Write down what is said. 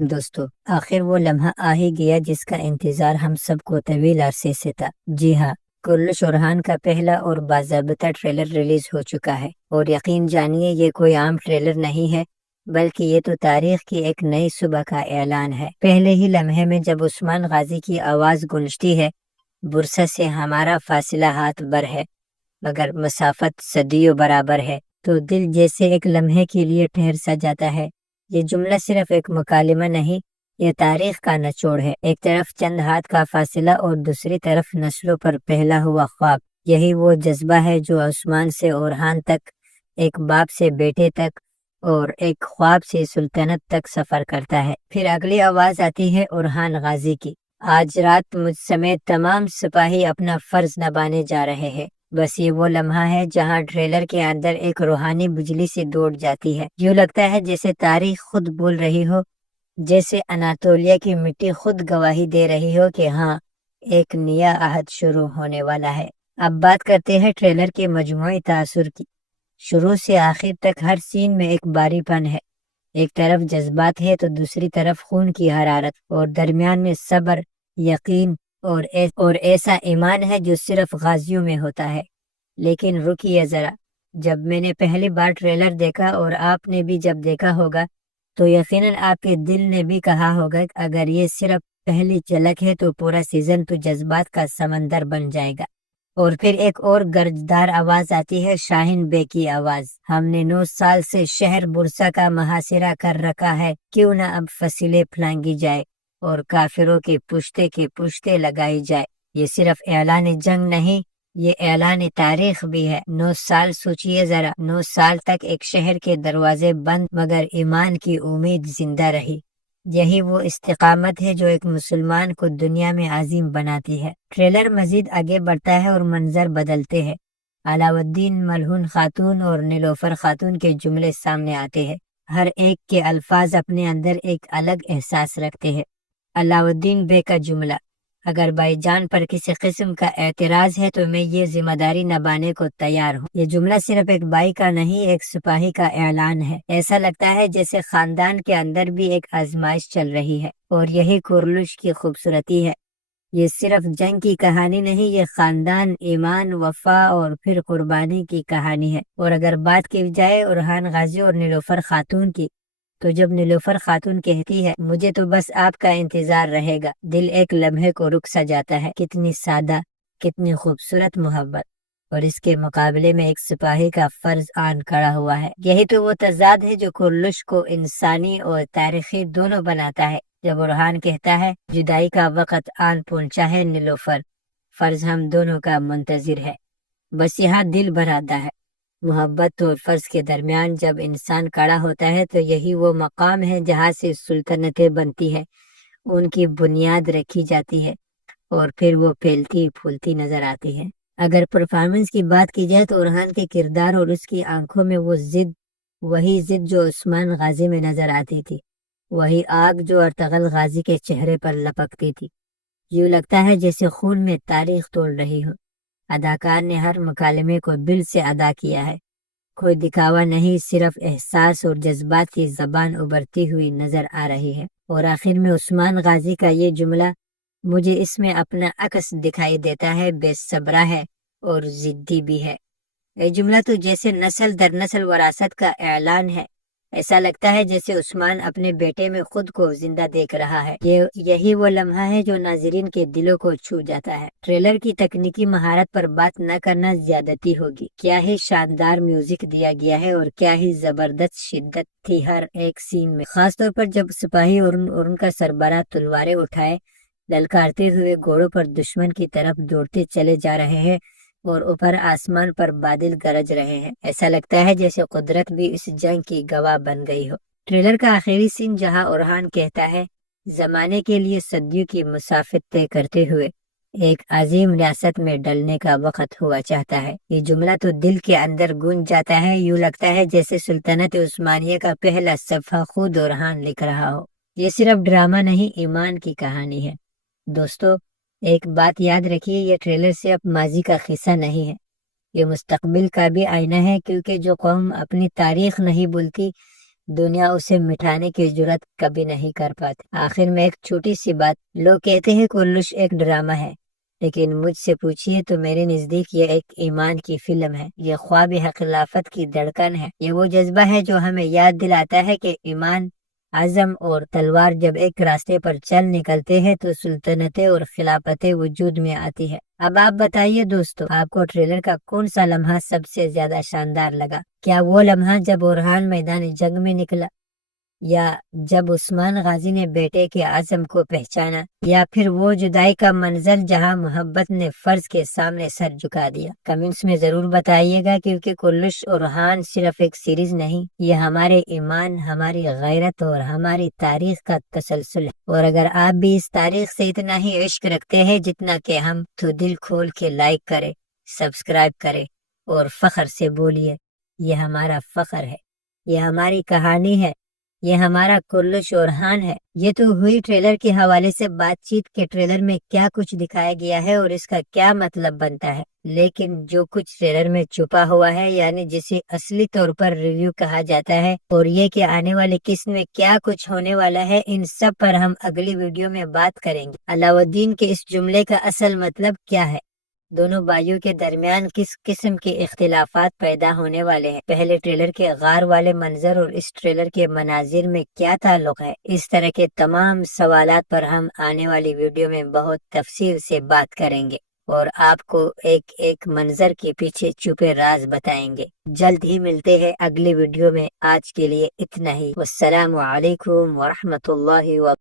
دوستو، آخر وہ لمحہ آ ہی گیا جس کا انتظار ہم سب کو طویل عرصے سے تھا۔ جی ہاں، کرلش اورحان کا پہلا اور باضابطہ ٹریلر ریلیز ہو چکا ہے، اور یقین جانیے یہ کوئی عام ٹریلر نہیں ہے، بلکہ یہ تو تاریخ کی ایک نئی صبح کا اعلان ہے۔ پہلے ہی لمحے میں جب عثمان غازی کی آواز گونجتی ہے، برسہ سے ہمارا فاصلہ ہاتھ بھر ہے مگر مسافت صدیوں برابر ہے، تو دل جیسے ایک لمحے کے لیے ٹھہر سا جاتا ہے۔ یہ جملہ صرف ایک مکالمہ نہیں، یہ تاریخ کا نچوڑ ہے۔ ایک طرف چند ہاتھ کا فاصلہ اور دوسری طرف نسلوں پر پھیلا ہوا خواب۔ یہی وہ جذبہ ہے جو عثمان سے اورحان تک، ایک باپ سے بیٹے تک، اور ایک خواب سے سلطنت تک سفر کرتا ہے۔ پھر اگلی آواز آتی ہے اورحان غازی کی: آج رات مجھ سمیت تمام سپاہی اپنا فرض نبھانے جا رہے ہیں۔ بس یہ وہ لمحہ ہے جہاں ٹریلر کے اندر ایک روحانی بجلی سے دوڑ جاتی ہے۔ یوں لگتا ہے جیسے تاریخ خود بول رہی ہو، جیسے اناطولیہ کی مٹی خود گواہی دے رہی ہو کہ ہاں، ایک نیا عہد شروع ہونے والا ہے۔ اب بات کرتے ہیں ٹریلر کے مجموعی تاثر کی۔ شروع سے آخر تک ہر سین میں ایک باری پن ہے۔ ایک طرف جذبات ہے تو دوسری طرف خون کی حرارت، اور درمیان میں صبر، یقین اور ایسا ایمان ہے جو صرف غازیوں میں ہوتا ہے۔ لیکن رکیے ذرا، جب میں نے پہلی بار ٹریلر دیکھا اور آپ نے بھی جب دیکھا ہوگا تو یقیناً آپ کے دل نے بھی کہا ہوگا کہ اگر یہ صرف پہلی جھلک ہے تو پورا سیزن تو جذبات کا سمندر بن جائے گا۔ اور پھر ایک اور گرجدار آواز آتی ہے، شاہین بے کی آواز: ہم نے 9 سال سے شہر برسا کا محاصرہ کر رکھا ہے، کیوں نہ اب فصیلیں پھلانگی جائے اور کافروں کے پشتے لگائی جائے۔ یہ صرف اعلان جنگ نہیں، یہ اعلان تاریخ بھی ہے۔ 9 سال سوچئے ذرا، 9 سال تک ایک شہر کے دروازے بند مگر ایمان کی امید زندہ رہی۔ یہی وہ استقامت ہے جو ایک مسلمان کو دنیا میں عظیم بناتی ہے۔ ٹریلر مزید آگے بڑھتا ہے اور منظر بدلتے ہیں۔ علاء الدین ملہون خاتون اور نیلوفر خاتون کے جملے سامنے آتے ہیں۔ ہر ایک کے الفاظ اپنے اندر ایک الگ احساس رکھتے ہیں۔ علاء الدین بے کا جملہ: اگر بھائی جان پر کسی قسم کا اعتراض ہے تو میں یہ ذمہ داری نبھانے کو تیار ہوں۔ یہ جملہ صرف ایک بھائی کا نہیں، ایک سپاہی کا اعلان ہے۔ ایسا لگتا ہے جیسے خاندان کے اندر بھی ایک آزمائش چل رہی ہے، اور یہی کرلش کی خوبصورتی ہے۔ یہ صرف جنگ کی کہانی نہیں، یہ خاندان، ایمان، وفا اور پھر قربانی کی کہانی ہے۔ اور اگر بات کی جائے اورحان غازی اور نیلوفر خاتون کی، تو جب نیلوفر خاتون کہتی ہے مجھے تو بس آپ کا انتظار رہے گا، دل ایک لمحے کو رک سا جاتا ہے۔ کتنی سادہ، کتنی خوبصورت محبت، اور اس کے مقابلے میں ایک سپاہی کا فرض آن کھڑا ہوا ہے۔ یہی تو وہ تضاد ہے جو کرلش کو انسانی اور تاریخی دونوں بناتا ہے۔ جب اورحان کہتا ہے جدائی کا وقت آن پہنچا ہے نیلوفر، فرض ہم دونوں کا منتظر ہے، بس یہاں دل بھر آتا ہے۔ محبت اور فرض کے درمیان جب انسان کھڑا ہوتا ہے تو یہی وہ مقام ہے جہاں سے سلطنتیں بنتی ہے، ان کی بنیاد رکھی جاتی ہے، اور پھر وہ پھیلتی پھولتی نظر آتی ہے۔ اگر پرفارمنس کی بات کی جائے تو اورحان کے کردار اور اس کی آنکھوں میں وہ ضد، وہی ضد جو عثمان غازی میں نظر آتی تھی، وہی آگ جو ارطغرل غازی کے چہرے پر لپکتی تھی۔ یوں لگتا ہے جیسے خون میں تاریخ توڑ رہی ہو۔ اداکار نے ہر مکالمے کو دل سے ادا کیا ہے، کوئی دکھاوا نہیں، صرف احساس اور جذبات کی زبان ابھرتی ہوئی نظر آ رہی ہے۔ اور آخر میں عثمان غازی کا یہ جملہ: مجھے اس میں اپنا عکس دکھائی دیتا ہے، بے صبرا ہے اور ضدی بھی ہے۔ یہ جملہ تو جیسے نسل در نسل وراثت کا اعلان ہے۔ ایسا لگتا ہے جیسے عثمان اپنے بیٹے میں خود کو زندہ دیکھ رہا ہے۔ یہی وہ لمحہ ہے جو ناظرین کے دلوں کو چھو جاتا ہے۔ ٹریلر کی تکنیکی مہارت پر بات نہ کرنا زیادتی ہوگی۔ کیا ہی شاندار میوزک دیا گیا ہے، اور کیا ہی زبردست شدت تھی ہر ایک سین میں، خاص طور پر جب سپاہی اور ان کا سربراہ تلواریں اٹھائے للکارتے ہوئے گھوڑوں پر دشمن کی طرف دوڑتے چلے جا رہے ہیں، اور اوپر آسمان پر بادل گرج رہے ہیں۔ ایسا لگتا ہے جیسے قدرت بھی اس جنگ کی گواہ بن گئی ہو۔ ٹریلر کا آخری سین جہاں اورحان کہتا ہے زمانے کے لیے صدیوں کی مسافت طے کرتے ہوئے ایک عظیم ریاست میں ڈلنے کا وقت ہوا چاہتا ہے، یہ جملہ تو دل کے اندر گونج جاتا ہے۔ یوں لگتا ہے جیسے سلطنت عثمانیہ کا پہلا صفحہ خود اورحان لکھ رہا ہو۔ یہ صرف ڈرامہ نہیں، ایمان کی کہانی ہے۔ دوستو، ایک بات یاد رکھیے، یہ ٹریلر صرف ماضی کا قصہ نہیں ہے، یہ مستقبل کا بھی آئینہ ہے، کیونکہ جو قوم اپنی تاریخ نہیں بھولتی دنیا اسے مٹانے کی جرات کبھی نہیں کر پاتی۔ آخر میں ایک چھوٹی سی بات، لوگ کہتے ہیں کلش ایک ڈرامہ ہے، لیکن مجھ سے پوچھئے تو میرے نزدیک یہ ایک ایمان کی فلم ہے، یہ خواب خلافت کی دھڑکن ہے، یہ وہ جذبہ ہے جو ہمیں یاد دلاتا ہے کہ ایمان، عزم اور تلوار جب ایک راستے پر چل نکلتے ہیں تو سلطنتیں اور خلافتیں وجود میں آتی ہے۔ اب آپ بتائیے دوستو، آپ کو ٹریلر کا کون سا لمحہ سب سے زیادہ شاندار لگا؟ کیا وہ لمحہ جب اورحان میدان جنگ میں نکلا، یا جب عثمان غازی نے بیٹے کے عزم کو پہچانا، یا پھر وہ جدائی کا منظر جہاں محبت نے فرض کے سامنے سر جھکا دیا؟ کمنٹس میں ضرور بتائیے گا، کیونکہ کلش اورحان صرف ایک سیریز نہیں، یہ ہمارے ایمان، ہماری غیرت اور ہماری تاریخ کا تسلسل ہے۔ اور اگر آپ بھی اس تاریخ سے اتنا ہی عشق رکھتے ہیں جتنا کہ ہم، تو دل کھول کے لائک کرے، سبسکرائب کرے اور فخر سے بولیے، یہ ہمارا فخر ہے، یہ ہماری کہانی ہے، یہ ہمارا کلش اورحان ہے۔ یہ تو ہوئی ٹریلر کے حوالے سے بات چیت کے ٹریلر میں کیا کچھ دکھایا گیا ہے اور اس کا کیا مطلب بنتا ہے، لیکن جو کچھ ٹریلر میں چھپا ہوا ہے، یعنی جسے اصلی طور پر ریویو کہا جاتا ہے، اور یہ کہ آنے والے قسط میں کیا کچھ ہونے والا ہے، ان سب پر ہم اگلی ویڈیو میں بات کریں گے۔ علاؤالدین کے اس جملے کا اصل مطلب کیا ہے؟ دونوں بھائیوں کے درمیان کس قسم کے اختلافات پیدا ہونے والے ہیں؟ پہلے ٹریلر کے غار والے منظر اور اس ٹریلر کے مناظر میں کیا تعلق ہے؟ اس طرح کے تمام سوالات پر ہم آنے والی ویڈیو میں بہت تفصیل سے بات کریں گے اور آپ کو ایک ایک منظر کے پیچھے چھپے راز بتائیں گے۔ جلد ہی ملتے ہیں اگلی ویڈیو میں، آج کے لیے اتنا ہی۔ والسلام علیکم ورحمۃ اللہ وبرکاتہ۔